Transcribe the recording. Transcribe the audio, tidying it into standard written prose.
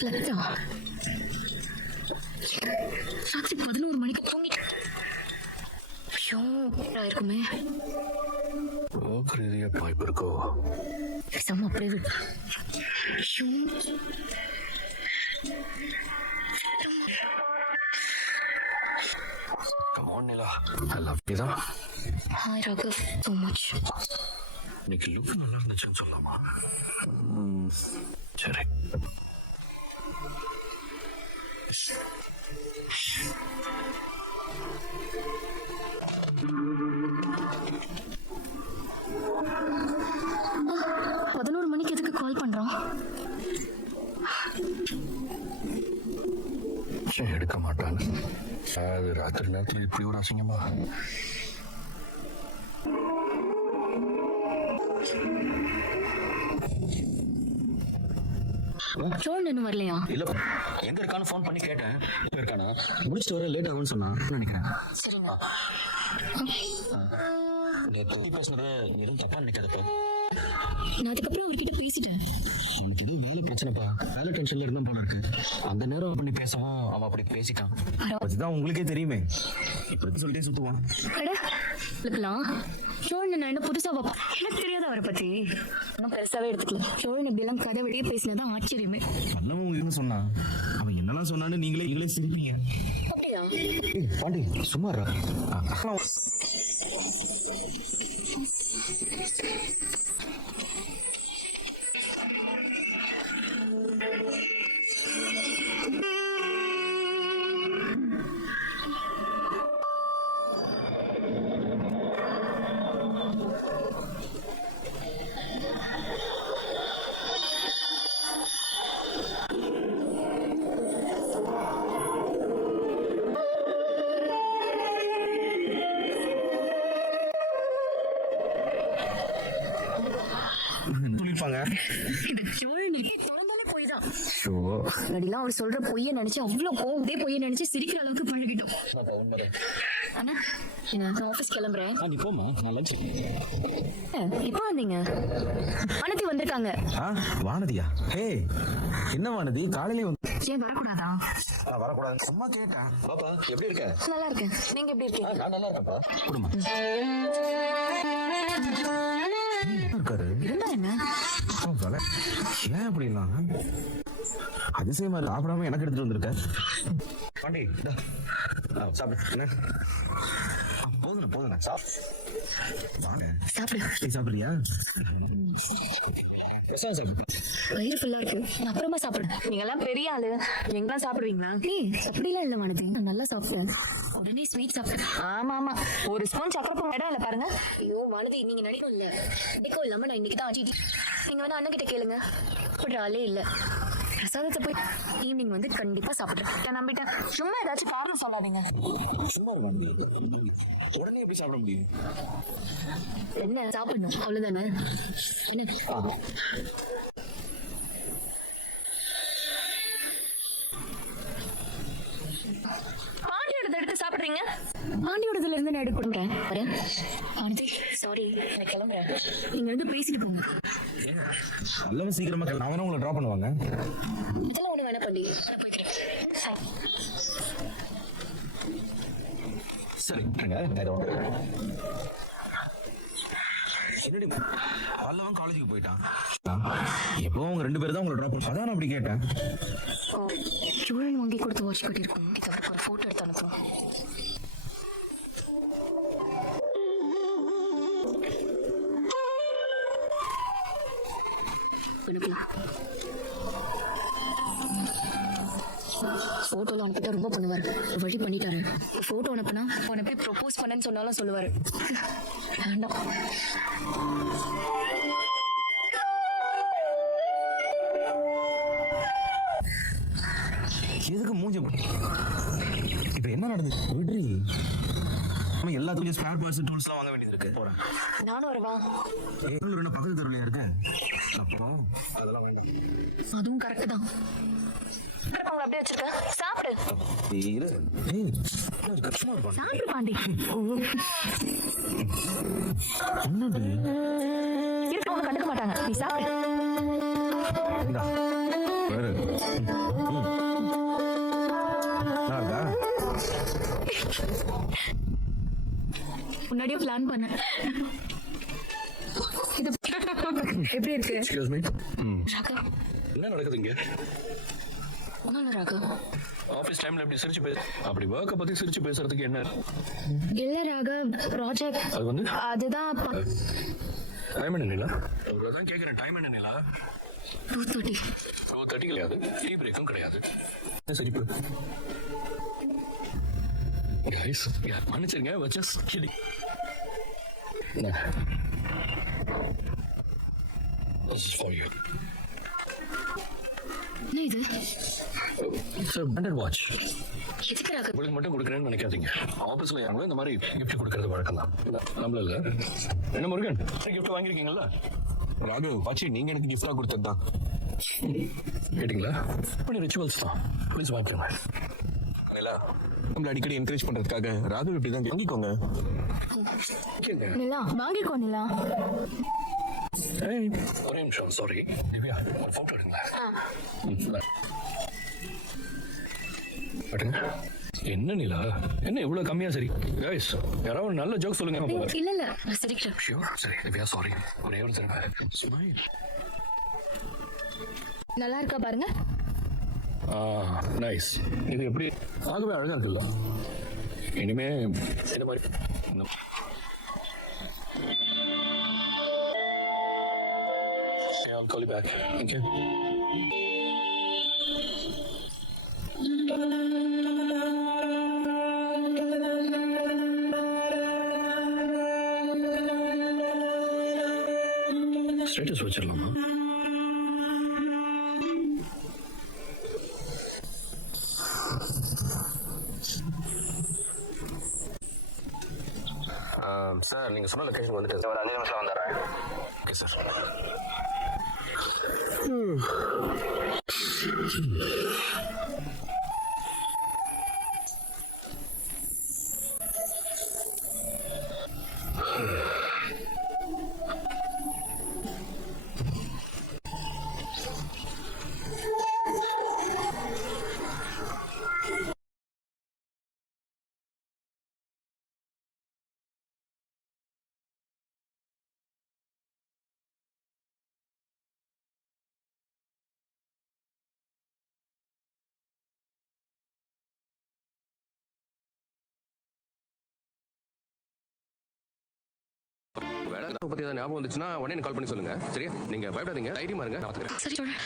ஸ்லெப்டா ராத்திரி 11 மணிக்கு தூங்கிட்டு ஐயோ இருக்குமே வாய்ப்பு இருக்கோ பேசாம அப்படியே விடு. ஐயோ Come on, Nila. I love you. Hi, Raghav. So much. இன்னைக்கு லுக் நல்லா இருந்துச்சுன்னு சொல்லலாமா? சரி. பதினோரு மணிக்கு எதுக்கு கால் பண்றான்? எடுக்க மாட்டான். அது ராத்திரி நேரத்தில் இப்படி ஒரு அசிங்கமா? ஜோன் இன்னும் வரலையா? இல்ல, எங்க இருக்கான்னு ஃபோன் பண்ணி கேட்டேன். இருக்கானா? முடிச்சிட்டு வர லேட் ஆகும்னு சொன்னான் நினைக்கிறேன். சரிங்க. நேற்று பேசினது எதுவும் தப்பா நினைக்காதப்போ. நான் அதுக்கப்புறம் அவர்கிட்ட பேசிட்டேன். அவனுக்கு எதுவும் வேலை பிரச்சனைப்பா, வேலை டென்ஷன்ல இருந்தா போல இருக்கு. அந்த நேரம் பண்ணி பேசவும் அவன் அப்படி பேசிட்டான். அதுதான் உங்களுக்கே தெரியுமே, இப்படி சொல்லிட்டே சுத்துவான். ஷோன் நான் என்ன புதுசா எனக்கு தெரியாது அவரை பத்தி. நான் பெருசாவே எடுத்துக்கல. ஷோன் இப்படி எல்லாம் கதை வெளியே பேசினதான் ஆச்சரியமே. பண்ணவங்க சொன்னா அவன் என்னெல்லாம் சொன்னான்னு நீங்களே சிரிப்பீங்க. அப்படியா? பாண்டி சும்மாரா. அவர் சொல்ற பொய்ய நினைச்சு அவ்வளவு கோவம், பொய்ய நினைச்சு சிரிக்கிற அளவுக்கு பழகிட்டோம். நான் ஆபீஸ் கிளம்புறேன். நீ போமா, நான் லஞ்ச். இப்போ வந்தீங்க? வானதி வந்திருக்காங்க. வானதியா? ஹே, என்ன வானதி காலையில ஏன் வரக்கூடாதா? வரக்கூடாது சும்மா கேட்டேன். பாப்பா எப்படி இருக்க? நல்லா இருக்கேன். நீங்க எப்படி இருக்கீங்க? நான் நல்லா இருக்கேன்ப்பா. குடும்பம் இருக்காரு. இருந்தா என்ன? ஏன் அப்படிலாம் அதிசயமா சாப்பிடாம எனக்கு எடுத்துட்டு வந்திருக்க? பாண்டி சாப்பிடு. போதும் சாப்பிடுறியா? வயிறு ஃபுல்லா இருக்கு, நான் அப்புறமா சாப்பிடுறேன். நீங்க எல்லாம் பெரிய ஆளு, எங்கெல்லாம் சாப்பிடுவீங்களா? அப்படிலாம் இல்ல வானதி, நான் நல்லா சாப்பிட்டேன். உடனே ஸ்வீட் சாப்பிட்டேன். ஆமா, ஒரு ஸ்பூன் சக்கரை இடம் இல்ல பாருங்க. ஐயோ வானதி, நீங்க நினைக்கும் இல்ல நினைக்கும் இல்லாம நான் இன்னைக்கு தான் ஆட்டி. நீங்க வேணா அண்ணன் கிட்ட கேளுங்க, அப்படி ஆளே இல்ல. பிரசாதத்தை போய் ஈவினிங் வந்து கண்டிப்பா சாப்பிடுறேன். நம்பிட்டேன். சும்மா ஏதாச்சும் காரணம் சொல்லாதீங்க. உடனே எப்படி சாப்பிட முடியும்? என்ன சாப்பிடணும் அவ்வளவுதானே? என்ன பாண்டியோட எடுத்து சாப்பிடுறீங்க? பாண்டியோடதுல இருந்து நான் எடுக்க கொடுக்குறேன். சாரி, நான் கிளம்புறேன். நீங்க வந்து பேசிட்டு போங்க. நல்லவன் சீக்கிரமா நான் உங்களை டிராப் பண்ணுவாங்க. இதெல்லாம் ஒண்ணு வேணா பண்ணி சரி. என்னடி வல்லவன் காலேஜுக்கு போயிட்டான். எப்போ அவங்க 2 பேரும் தான் உங்களை டிராப் பண்ண. அதான் அப்படி கேட்டேன். ஜுவல் வாங்கி கொடுத்து வாட்ச் கட்டியிருக்கோம். இதுக்கு ஒரு போட்டோ எடுத்து அனுப்பும். போட்டோல அனுப்பிட்டா ரொம்ப பண்ணுவாரு. வழி பண்ணிட்டாரு. போட்டோ அனுப்புனா உன போய் ப்ரொபோஸ் பண்ணேன்னு சொன்னாலும் சொல்லுவாரு. வேண்டாம். எதுக்கு மூஞ்சி? இப்ப என்ன நடந்தது? விடுறி. எல்லாத்துக்கும் ஸ்பேர் பார்ட்ஸ் டூல்ஸ்லாம் வாங்க வேண்டியது இருக்கு. போறேன். நானும் வரவா? என்ன பக்கத்து தெருவுலயா இருக்கு? அப்புறம் அதெல்லாம் வேண்டாம். அதுவும் கரெக்ட் தான். அப்படியே வச்சிருக்க, சாப்பிடு. சாப்பிடு பாண்டி. இருக்கவங்க கண்டுக்க மாட்டாங்க, நீ சாப்பிடு. முன்னாடியே பிளான் பண்ணேன். இது எப்படி இருக்கு எக்ஸ்கியூஸ் மீ. ராகு? என்ன நடக்குது இங்க? ஒன்றும் இல்லை ராகு. ஆபீஸ் டைம்ல இப்படி சிரிச்சு பேச, அப்படி ஒர்க்கை பத்தி சிரிச்சு பேசுறதுக்கு என்ன? இல்லை ராகு, ப்ராஜெக்ட் அது வந்து அதுதான் டைம் என்ன நிலா? அவ்வளவுதான் கேக்குறேன். டைம் என்ன நிலா? 2:30. 2:30 கிடையாது, டீ பிரேக்கும் கிடையாது. என்ன சிரிப்பு? கைஸ், மன்னிச்சிருங்க, just kidding. This is for you. என்ன இது? It's a branded watch. எதுக்கு ராகு? உங்களுக்கு மட்டும் கொடுக்குறேன்னு நினைக்காதீங்க. ஆபீஸ்ல யாரும் இந்த மாதிரி gift கொடுக்கறது வழக்கம் தான். நம்மள இல்ல. என்ன முருகன், gift வாங்கிருக்கீங்கல்ல? ராகு, வாட்சி நீங்க எனக்கு gift-ஆ கொடுத்தது தான். கேட்டிங்களா? இப்படி ரிச்சுவல்ஸ் தான். ப்ளீஸ் வாங்கிக்கோங்க. நம்மள அடிக்கடி என்கரேஜ் பண்றதுக்காக ராகு இப்படி தான் வாங்கிக்கோங்க. நிலா வாங்கிக்கோ நிலா. ஒரே நிமிஷம், சாரி. திவ்யா, ஒரு போட்டோ எடுங்க. பாருங்க. என்ன நிலா, என்ன இவ்வளவு கம்மியா? சரி கைஸ், யாராவது ஒரு நல்ல ஜோக் சொல்லுங்க. இல்ல இல்ல நான் சிரிக்கிறேன். ஷியோர், சரி திவ்யா, சாரி. ஒரே ஒரு தடவை ஸ்மைல். நல்லா இருக்கா பாருங்க. நைஸ். இது எப்படி ஆகவே அழகா இருக்குல்ல? இனிமே இந்த மாதிரி I'll call you back. Okay. Status வச்சிடலாமா? சார், நீங்க சொன்ன லொகேஷன் வந்துட்டு ஒரு 5 நிமிஷம் வந்துடுறேன். Okay sir. வேலை பத்தி ஏதாவது ஞாபகம் வந்துச்சுன்னா உடனே கால் பண்ணி சொல்லுங்க. சரியா? நீங்க பயப்படாதீங்க, தைரியமா இருங்க. நான் பாத்துக்கிறேன். சரி சொல்றேன்.